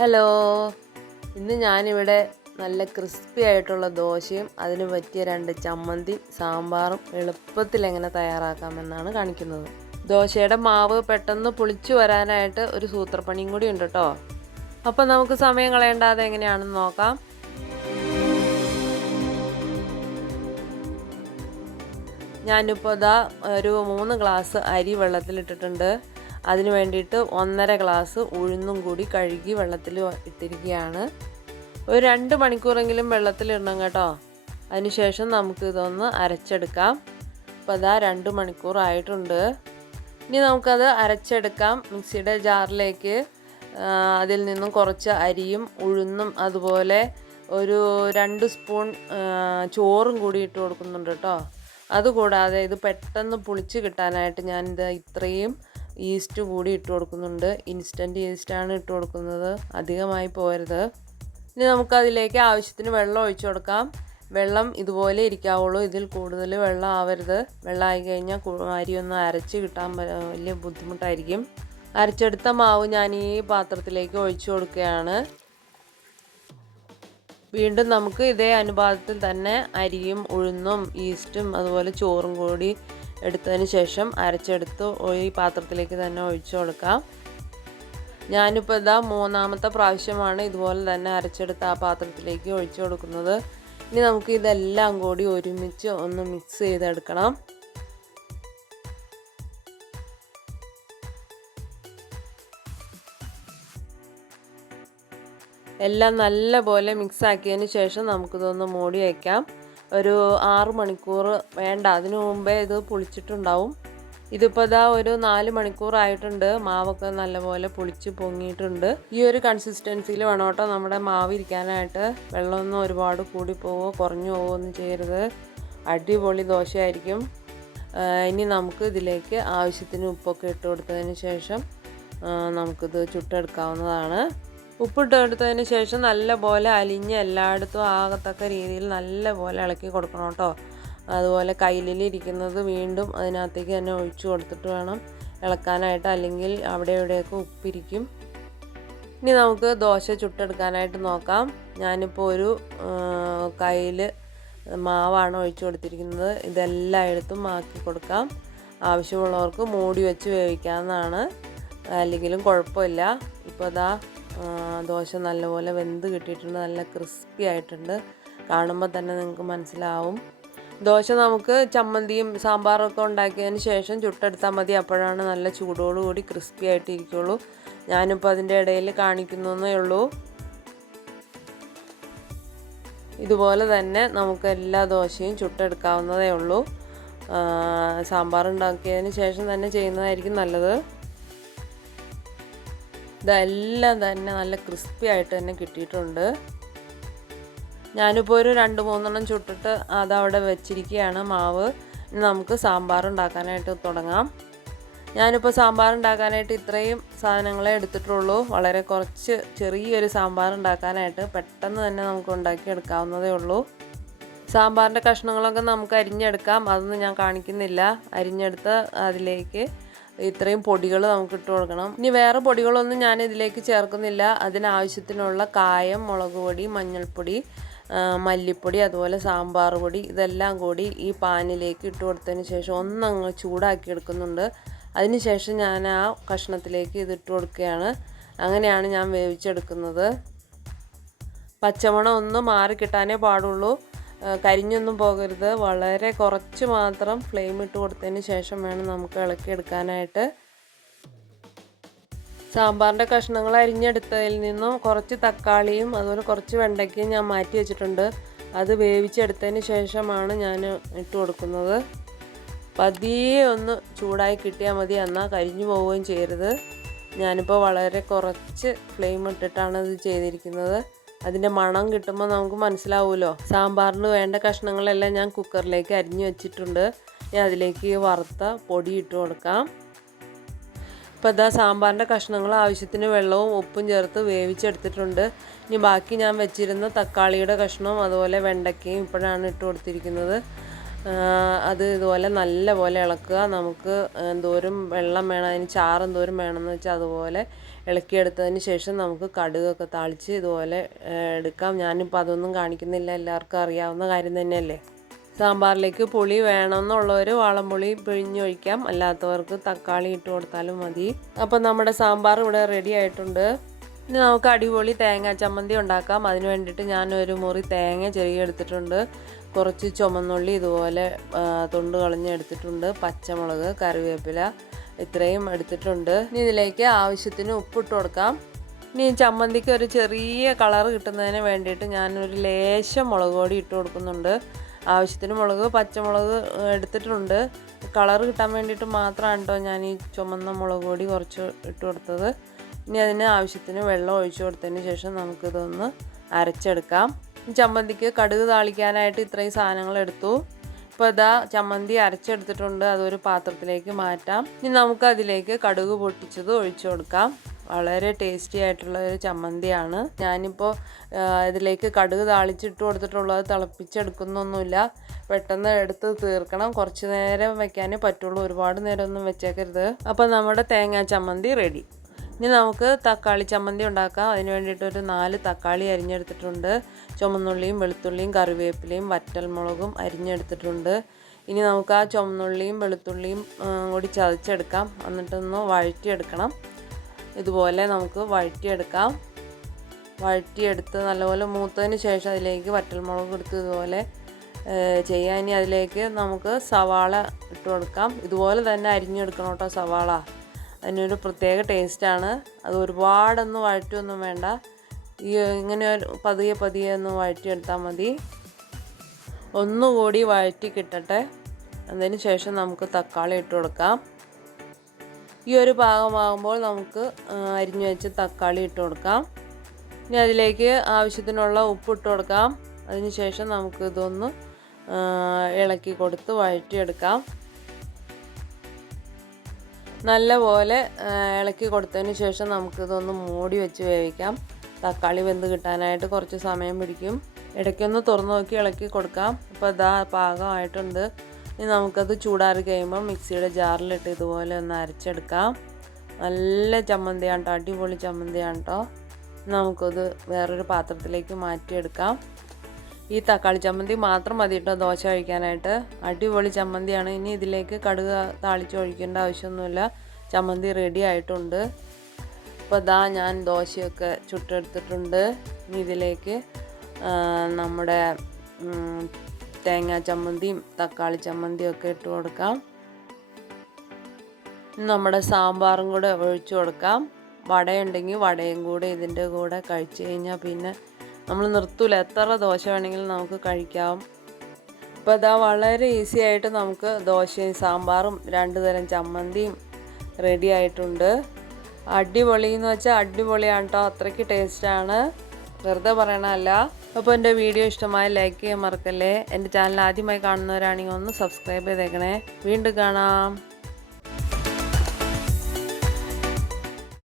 Hello. ഇന്ന് ഞാനിവിടെ നല്ല ക്രിസ്പി ആയിട്ടുള്ള ദോശയും അതിന് പറ്റിയ രണ്ട് ചമ്മന്തി സാമ്പാറും എളുപ്പത്തിൽ എങ്ങനെ തയ്യാറാക്കാമെന്നാണ് കാണിക്കുന്നത്. ദോശയുടെ മാവ് പെട്ടെന്ന് പുളിച്ചു വരാനായിട്ട് ഒരു സൂത്രപ്പണിയും കൂടി ഉണ്ട് കേട്ടോ അപ്പം നമുക്ക് സമയം കളയേണ്ടാതെ എങ്ങനെയാണെന്ന് നോക്കാം. ഞാനിപ്പോൾ ഇതാ ഒരു മൂന്ന് ഗ്ലാസ് അരി വെള്ളത്തിലിട്ടിട്ടുണ്ട്. അതിന് വേണ്ടിയിട്ട് ഒന്നര ഗ്ലാസ് ഉഴുന്നും കൂടി കഴുകി വെള്ളത്തിൽ ഇട്ടിരിക്കുകയാണ്. ഒരു രണ്ട് മണിക്കൂറെങ്കിലും വെള്ളത്തിലിടണം കേട്ടോ. അതിനുശേഷം നമുക്ക് ഇതൊന്ന് അരച്ചെടുക്കാം. അപ്പോൾ അതാ രണ്ട് മണിക്കൂറായിട്ടുണ്ട് ഇനി നമുക്കത് അരച്ചെടുക്കാം മിക്സിയുടെ ജാറിലേക്ക്. അതിൽ നിന്നും കുറച്ച് അരിയും ഉഴുന്നും അതുപോലെ ഒരു രണ്ട് സ്പൂൺ ചോറും കൂടി ഇട്ട് കൊടുക്കുന്നുണ്ട് കേട്ടോ. അതുകൂടാതെ ഇത് പെട്ടെന്ന് പുളിച്ച് കിട്ടാനായിട്ട് ഞാനിത് ഇത്രയും ഈസ്റ്റ് കൂടി ഇട്ട് കൊടുക്കുന്നുണ്ട്. ഇൻസ്റ്റന്റ് ഈസ്റ്റാണ് ഇട്ട് കൊടുക്കുന്നത്. അധികമായി പോരുത് ഇനി നമുക്കതിലേക്ക് ആവശ്യത്തിന് വെള്ളം ഒഴിച്ചു കൊടുക്കാം. വെള്ളം ഇതുപോലെ ഇരിക്കാവുള്ളൂ. ഇതിൽ കൂടുതൽ വെള്ളം ആവരുത്. വെള്ളം ആയി കഴിഞ്ഞാൽ അരി ഒന്ന് അരച്ച് കിട്ടാൻ വലിയ ബുദ്ധിമുട്ടായിരിക്കും. അരച്ചെടുത്ത മാവ് ഞാൻ ഈ പാത്രത്തിലേക്ക് ഒഴിച്ചു കൊടുക്കുകയാണ്. വീണ്ടും നമുക്ക് ഇതേ അനുപാതത്തിൽ തന്നെ അരിയും ഉഴുന്നും ഈസ്റ്റും അതുപോലെ ചോറും കൂടി എടുത്തതിന് ശേഷം അരച്ചെടുത്ത് ഈ പാത്രത്തിലേക്ക് തന്നെ ഒഴിച്ചു കൊടുക്കാം. ഞാനിപ്പോൾ ഇതാ മൂന്നാമത്തെ പ്രാവശ്യമാണ് ഇതുപോലെ തന്നെ അരച്ചെടുത്ത് ആ പാത്രത്തിലേക്ക് ഒഴിച്ചു കൊടുക്കുന്നത്. ഇനി നമുക്ക് ഇതെല്ലാം കൂടി ഒരുമിച്ച് ഒന്ന് മിക്സ് ചെയ്തെടുക്കണം. എല്ലാം നല്ല പോലെ മിക്സ് ആക്കിയതിന് ശേഷം നമുക്കിതൊന്ന് മൂടി വയ്ക്കാം ഒരു ആറ് മണിക്കൂർ വേണ്ട. അതിനു മുമ്പേ ഇത് പുളിച്ചിട്ടുണ്ടാവും. ഇതിപ്പോൾ ഇതാ ഒരു നാല് മണിക്കൂറായിട്ടുണ്ട് മാവൊക്കെ നല്ലപോലെ പൊളിച്ച് പൊങ്ങിയിട്ടുണ്ട്. ഈ ഒരു കൺസിസ്റ്റൻസിയിൽ വേണം കേട്ടോ നമ്മുടെ മാവ് ഇരിക്കാനായിട്ട്. വെള്ളമൊന്നും ഒരുപാട് കൂടി പോവോ കുറഞ്ഞു പോവോ ഒന്നും ചെയ്യരുത്. അടിപൊളി ദോശയായിരിക്കും. ഇനി നമുക്ക് ഇതിലേക്ക് ആവശ്യത്തിന് ഉപ്പൊക്കെ ഇട്ട് കൊടുത്തതിന് ശേഷം നമുക്കിത് ചുട്ടെടുക്കാവുന്നതാണ്. ഉപ്പിട്ട് എടുത്തതിന് ശേഷം നല്ലപോലെ അലിഞ്ഞ് എല്ലായിടത്തും ആകത്തക്ക രീതിയിൽ നല്ലപോലെ ഇളക്കി കൊടുക്കണം കേട്ടോ. അതുപോലെ കയ്യിലിരിക്കുന്നത് വീണ്ടും അതിനകത്തേക്ക് തന്നെ ഒഴിച്ചു കൊടുത്തിട്ട് വേണം ഇളക്കാനായിട്ട് അല്ലെങ്കിൽ അവിടെ ഇവിടെയൊക്കെ ഉപ്പിരിക്കും. ഇനി നമുക്ക് ദോശ ചുട്ടെടുക്കാനായിട്ട് നോക്കാം. ഞാനിപ്പോൾ ഒരു കയ്യിൽ മാവാണ് ഒഴിച്ചു കൊടുത്തിരിക്കുന്നത്. ഇതെല്ലായിടത്തും മാക്കി കൊടുക്കാം. ആവശ്യമുള്ളവർക്ക് മൂടി വെച്ച് വേവിക്കാവുന്നതാണ്. അല്ലെങ്കിലും കുഴപ്പമില്ല. ഇപ്പോൾ അതാ ദോശ നല്ലപോലെ വെന്ത് കിട്ടിയിട്ടുണ്ട് നല്ല ക്രിസ്പി ആയിട്ടുണ്ട്. കാണുമ്പോൾ തന്നെ നിങ്ങൾക്ക് മനസ്സിലാവും. ദോശ നമുക്ക് ചമ്മന്തിയും സാമ്പാറും ഒക്കെ ഉണ്ടാക്കിയതിന് ശേഷം ചുട്ടെടുത്താൽ മതി. അപ്പോഴാണ് നല്ല ചൂടോടുകൂടി ക്രിസ്പി ആയിട്ടിരിക്കുള്ളൂ. ഞാനിപ്പോൾ അതിന്റെ ഇടയിൽ കാണിക്കുന്നേ ഉള്ളൂ. ഇതുപോലെ തന്നെ നമുക്ക് എല്ലാ ദോശയും ചുട്ടെടുക്കാവുന്നതേ ഉള്ളൂ. സാമ്പാർ ഉണ്ടാക്കിയതിന് ശേഷം തന്നെ ചെയ്യുന്നതായിരിക്കും നല്ലത്. ഇതെല്ലാം തന്നെ നല്ല ക്രിസ്പി ആയിട്ട് തന്നെ കിട്ടിയിട്ടുണ്ട്. ഞാനിപ്പോൾ ഒരു രണ്ട് മൂന്നെണ്ണം ചുട്ടിട്ട് അതവിടെ വെച്ചിരിക്കുകയാണ് മാവ്. നമുക്ക് സാമ്പാർ ഉണ്ടാക്കാനായിട്ട് തുടങ്ങാം. ഞാനിപ്പോൾ സാമ്പാർ ഉണ്ടാക്കാനായിട്ട് ഇത്രയും സാധനങ്ങളെ എടുത്തിട്ടുള്ളൂ. വളരെ കുറച്ച് ചെറിയൊരു സാമ്പാർ ഉണ്ടാക്കാനായിട്ട് പെട്ടെന്ന് തന്നെ നമുക്ക് ഉണ്ടാക്കിയെടുക്കാവുന്നതേ ഉള്ളൂ. സാമ്പാറിന്റെ കഷ്ണങ്ങളൊക്കെ നമുക്ക് അരിഞ്ഞെടുക്കാം. അതൊന്നും ഞാൻ കാണിക്കുന്നില്ല. അരിഞ്ഞെടുത്ത് അതിലേക്ക് ഇത്രയും പൊടികൾ നമുക്ക് ഇട്ട് കൊടുക്കണം. ഇനി വേറെ പൊടികളൊന്നും ഞാൻ ഇതിലേക്ക് ചേർക്കുന്നില്ല. അതിനാവശ്യത്തിനുള്ള കായം മുളക് പൊടി മഞ്ഞൾപ്പൊടി മല്ലിപ്പൊടി അതുപോലെ സാമ്പാർ പൊടി ഇതെല്ലാം കൂടി ഈ പാനിലേക്ക് ഇട്ട് കൊടുത്തതിന് ശേഷം ഒന്നങ്ങ് ചൂടാക്കി എടുക്കുന്നുണ്ട്. അതിനുശേഷം ഞാൻ ആ കഷ്ണത്തിലേക്ക് ഇത് കൊടുക്കുകയാണ്. അങ്ങനെയാണ് ഞാൻ വേവിച്ചെടുക്കുന്നത്. പച്ചമണം ഒന്ന് മാറി കിട്ടാനേ പാടുള്ളൂ. കരിഞ്ഞൊന്നും പോകരുത്. വളരെ കുറച്ച് മാത്രം ഫ്ലെയിം ഇട്ട് കൊടുത്തതിന് ശേഷം വേണം നമുക്ക് ഇളക്കിയെടുക്കാനായിട്ട്. സാമ്പാറിന്റെ കഷ്ണങ്ങൾ അരിഞ്ഞെടുത്തതിൽ നിന്നും കുറച്ച് തക്കാളിയും അതുപോലെ കുറച്ച് വെണ്ടയ്ക്കയും ഞാൻ മാറ്റി വെച്ചിട്ടുണ്ട്. അത് വേവിച്ചെടുത്തതിന് ശേഷമാണ് ഞാൻ ഇട്ട് കൊടുക്കുന്നത്. പതിയെ ഒന്ന് ചൂടായി കിട്ടിയാൽ മതി. എന്നാൽ കരിഞ്ഞു പോവുകയും ചെയ്യരുത്. ഞാനിപ്പോൾ വളരെ കുറച്ച് ഫ്ലെയിം ഇട്ടിട്ടാണ് ഇത് ചെയ്തിരിക്കുന്നത്. അതിന്റെ മണം കിട്ടുമ്പോൾ നമുക്ക് മനസ്സിലാവുമല്ലോ സാമ്പാറിന് വേണ്ട കഷ്ണങ്ങളെല്ലാം ഞാൻ കുക്കറിലേക്ക് അരിഞ്ഞു വെച്ചിട്ടുണ്ട്. ഞാൻ അതിലേക്ക് വറുത്ത പൊടി ഇട്ട് കൊടുക്കാം. ഇപ്പോൾ ഇതാ സാമ്പാറിന്റെ കഷ്ണങ്ങൾ ആവശ്യത്തിന് വെള്ളവും ഉപ്പും ചേർത്ത് വേവിച്ചെടുത്തിട്ടുണ്ട്. ഇനി ബാക്കി ഞാൻ വെച്ചിരുന്ന തക്കാളിയുടെ കഷ്ണവും അതുപോലെ വെണ്ടയ്ക്കയും ഇപ്പോഴാണ് ഇട്ട് കൊടുത്തിരിക്കുന്നത്. അത് ഇതുപോലെ നല്ല പോലെ ഇളക്കുക. നമുക്ക് എന്തോരം വെള്ളം വേണം അതിന് ചാറ് എന്തോരം വേണമെന്ന് വെച്ചാൽ അതുപോലെ ഇളക്കിയെടുത്തതിന് ശേഷം നമുക്ക് കടുകൊക്കെ താളിച്ച് ഇതുപോലെ എടുക്കാം. ഞാനിപ്പോൾ അതൊന്നും കാണിക്കുന്നില്ല. എല്ലാവർക്കും അറിയാവുന്ന കാര്യം തന്നെയല്ലേ? സാമ്പാറിലേക്ക് പുളി വേണമെന്നുള്ളവർ വാളംപുളി പിഴിഞ്ഞൊഴിക്കാം. അല്ലാത്തവർക്ക് തക്കാളി ഇട്ട് കൊടുത്താലും മതി. അപ്പം നമ്മുടെ സാമ്പാർ ഇവിടെ റെഡി ആയിട്ടുണ്ട്. ഇനി നമുക്ക് അടിപൊളി തേങ്ങ ചമ്മന്തി ഉണ്ടാക്കാം. അതിന് വേണ്ടിയിട്ട് ഞാനൊരു മുറി തേങ്ങ ചെറിയ എടുത്തിട്ടുണ്ട് കുറച്ച് ചുമന്നുള്ളി ഇതുപോലെ തൊണ്ട് കളഞ്ഞ് എടുത്തിട്ടുണ്ട് പച്ചമുളക് കറിവേപ്പില ഇത്രയും എടുത്തിട്ടുണ്ട്. ഇനി ഇതിലേക്ക് ആവശ്യത്തിന് ഉപ്പിട്ട് കൊടുക്കാം. ഇനി ചമ്മന്തിക്ക് ഒരു ചെറിയ കളർ കിട്ടുന്നതിന് വേണ്ടിയിട്ട് ഞാനൊരു ലേശം മുളക് പൊടി ഇട്ട് കൊടുക്കുന്നുണ്ട്. ആവശ്യത്തിന് മുളക് പച്ചമുളക് എടുത്തിട്ടുണ്ട്. കളർ കിട്ടാൻ വേണ്ടിയിട്ട് മാത്രമാണ് കേട്ടോ ഞാൻ ഈ ചുമന്ന മുളക് പൊടി കുറച്ച് ഇട്ട് കൊടുത്തത്. ഇനി അതിന് ആവശ്യത്തിന് വെള്ളം ഒഴിച്ചു കൊടുത്തതിന് ശേഷം നമുക്കിതൊന്ന് അരച്ചെടുക്കാം. ചമ്മന്തിക്ക് കടുക് താളിക്കാനായിട്ട് ഇത്രയും സാധനങ്ങൾ എടുത്തു. ഇപ്പോൾ ഇതാ ചമ്മന്തി അരച്ചെടുത്തിട്ടുണ്ട്. അതൊരു പാത്രത്തിലേക്ക് മാറ്റാം. ഇനി നമുക്ക് അതിലേക്ക് കടുക് പൊട്ടിച്ചത് ഒഴിച്ചു കൊടുക്കാം. വളരെ ടേസ്റ്റി ആയിട്ടുള്ള ഒരു ചമ്മന്തിയാണ്. ഞാനിപ്പോൾ ഇതിലേക്ക് കടുക് താളിച്ചിട്ട് കൊടുത്തിട്ടുള്ളത് തിളപ്പിച്ചെടുക്കുന്നൊന്നുമില്ല. പെട്ടെന്ന് എടുത്ത് തീർക്കണം. കുറച്ച് നേരം വെക്കാനേ പറ്റുള്ളൂ. ഒരുപാട് നേരമൊന്നും വെച്ചേക്കരുത്. അപ്പോൾ നമ്മുടെ തേങ്ങാ ചമ്മന്തി റെഡി ഇനി നമുക്ക് തക്കാളി ചമ്മന്തി ഉണ്ടാക്കാം. അതിന് വേണ്ടിയിട്ട് ഒരു നാല് തക്കാളി അരിഞ്ഞെടുത്തിട്ടുണ്ട്. ചുമന്നുള്ളിയും വെളുത്തുള്ളിയും കറിവേപ്പിലയും വറ്റൽമുളകും അരിഞ്ഞെടുത്തിട്ടുണ്ട്. ഇനി നമുക്ക് ആ ചുമന്നുള്ളിയും വെളുത്തുള്ളിയും കൂടി ചതച്ചെടുക്കാം. എന്നിട്ടൊന്ന് വഴറ്റിയെടുക്കണം. ഇതുപോലെ നമുക്ക് വഴറ്റിയെടുക്കാം. വഴറ്റിയെടുത്ത് നല്ലപോലെ മൂത്തതിന് ശേഷം അതിലേക്ക് വറ്റൽമുളക് എടുത്ത് ഇതുപോലെ ചെയ്യാൻ ഇനി അതിലേക്ക് നമുക്ക് സവാള ഇട്ട് കൊടുക്കാം. ഇതുപോലെ തന്നെ അരിഞ്ഞെടുക്കണം കേട്ടോ സവാള. അതിനൊരു പ്രത്യേക ടേസ്റ്റാണ്. അത് ഒരുപാടൊന്നും വഴറ്റൊന്നും വേണ്ട. ഈ ഇങ്ങനെ പതിയെ പതിയെ ഒന്ന് വഴറ്റിയെടുത്താൽ മതി. ഒന്നുകൂടി വഴറ്റി കിട്ടട്ടെ. അതിന് ശേഷം നമുക്ക് തക്കാളി ഇട്ട് കൊടുക്കാം. ഈ ഒരു പാകമാകുമ്പോൾ നമുക്ക് അരിഞ്ഞു വെച്ച് തക്കാളി ഇട്ട് കൊടുക്കാം. ഇനി അതിലേക്ക് ആവശ്യത്തിനുള്ള ഉപ്പ് ഇട്ട് കൊടുക്കാം. അതിന് ശേഷം നമുക്ക് ആ, ഇളക്കി കൊടുത്ത് വഴറ്റിയെടുക്കാം. നല്ലപോലെ ഇളക്കി കൊടുത്തതിന് ശേഷം നമുക്കിതൊന്ന് മൂടി വെച്ച് വേവിക്കാം. തക്കാളി വെന്ത് കിട്ടാനായിട്ട് കുറച്ച് സമയം പിടിക്കും. ഇടയ്ക്കൊന്ന് തുറന്നു നോക്കി ഇളക്കി കൊടുക്കാം. അപ്പോൾ ഇതാ പാകമായിട്ടുണ്ട് ഇനി നമുക്കത് ചൂടാറി കഴിയുമ്പോൾ മിക്സിയുടെ ജാറിലിട്ട് ഇതുപോലെ ഒന്ന് അരച്ചെടുക്കാം. നല്ല ചമ്മന്തിയാണ് കേട്ടോ. അടിപൊളി ചമ്മന്തിയാണ് കേട്ടോ. നമുക്കത് വേറൊരു പാത്രത്തിലേക്ക് മാറ്റിയെടുക്കാം. ഈ തക്കാളി ചമ്മന്തി മാത്രം മതി കേട്ടോ ദോശ കഴിക്കാനായിട്ട്. അടിപൊളി ചമ്മന്തിയാണ്. ഇനി ഇതിലേക്ക് കടുക് താളിച്ച് ഒഴിക്കേണ്ട ആവശ്യമൊന്നുമില്ല. ചമ്മന്തി റെഡി ആയിട്ടുണ്ട്. അപ്പോൾ ദാ ഞാൻ ദോശയൊക്കെ ചുട്ടെടുത്തിട്ടുണ്ട്. ഇനി ഇതിലേക്ക് നമ്മുടെ തേങ്ങാ ചമ്മന്തിയും തക്കാളി ചമ്മന്തിയും ഒക്കെ ഇട്ട് കൊടുക്കാം. നമ്മുടെ സാമ്പാറും കൂടെ ഒഴിച്ചു കൊടുക്കാം. വടയുണ്ടെങ്കിൽ വടയും കൂടെ ഇതിന്റെ കൂടെ കഴിച്ചു കഴിഞ്ഞാൽ പിന്നെ നമ്മൾ നിർത്തൂല. എത്ര ദോശ വേണമെങ്കിലും നമുക്ക് കഴിക്കാം. അപ്പോൾ ഇതാ വളരെ ഈസി ആയിട്ട് നമുക്ക് ദോശയും സാമ്പാറും രണ്ട് തരം ചമ്മന്തിയും റെഡി ആയിട്ടുണ്ട്. അടിപൊളി എന്ന് വെച്ചാൽ അടിപൊളിയാണ് കേട്ടോ അത്രയ്ക്ക് ടേസ്റ്റാണ് വെറുതെ പറയണമല്ല അപ്പോൾ എന്റെ വീഡിയോ ഇഷ്ടമായ ലൈക്ക് ചെയ്യാൻ മറക്കല്ലേ. എന്റെ ചാനൽ ആദ്യമായി കാണുന്നവരാണെങ്കിൽ ഒന്ന് സബ്സ്ക്രൈബ് ചെയ്തേക്കണേ. വീണ്ടും കാണാം.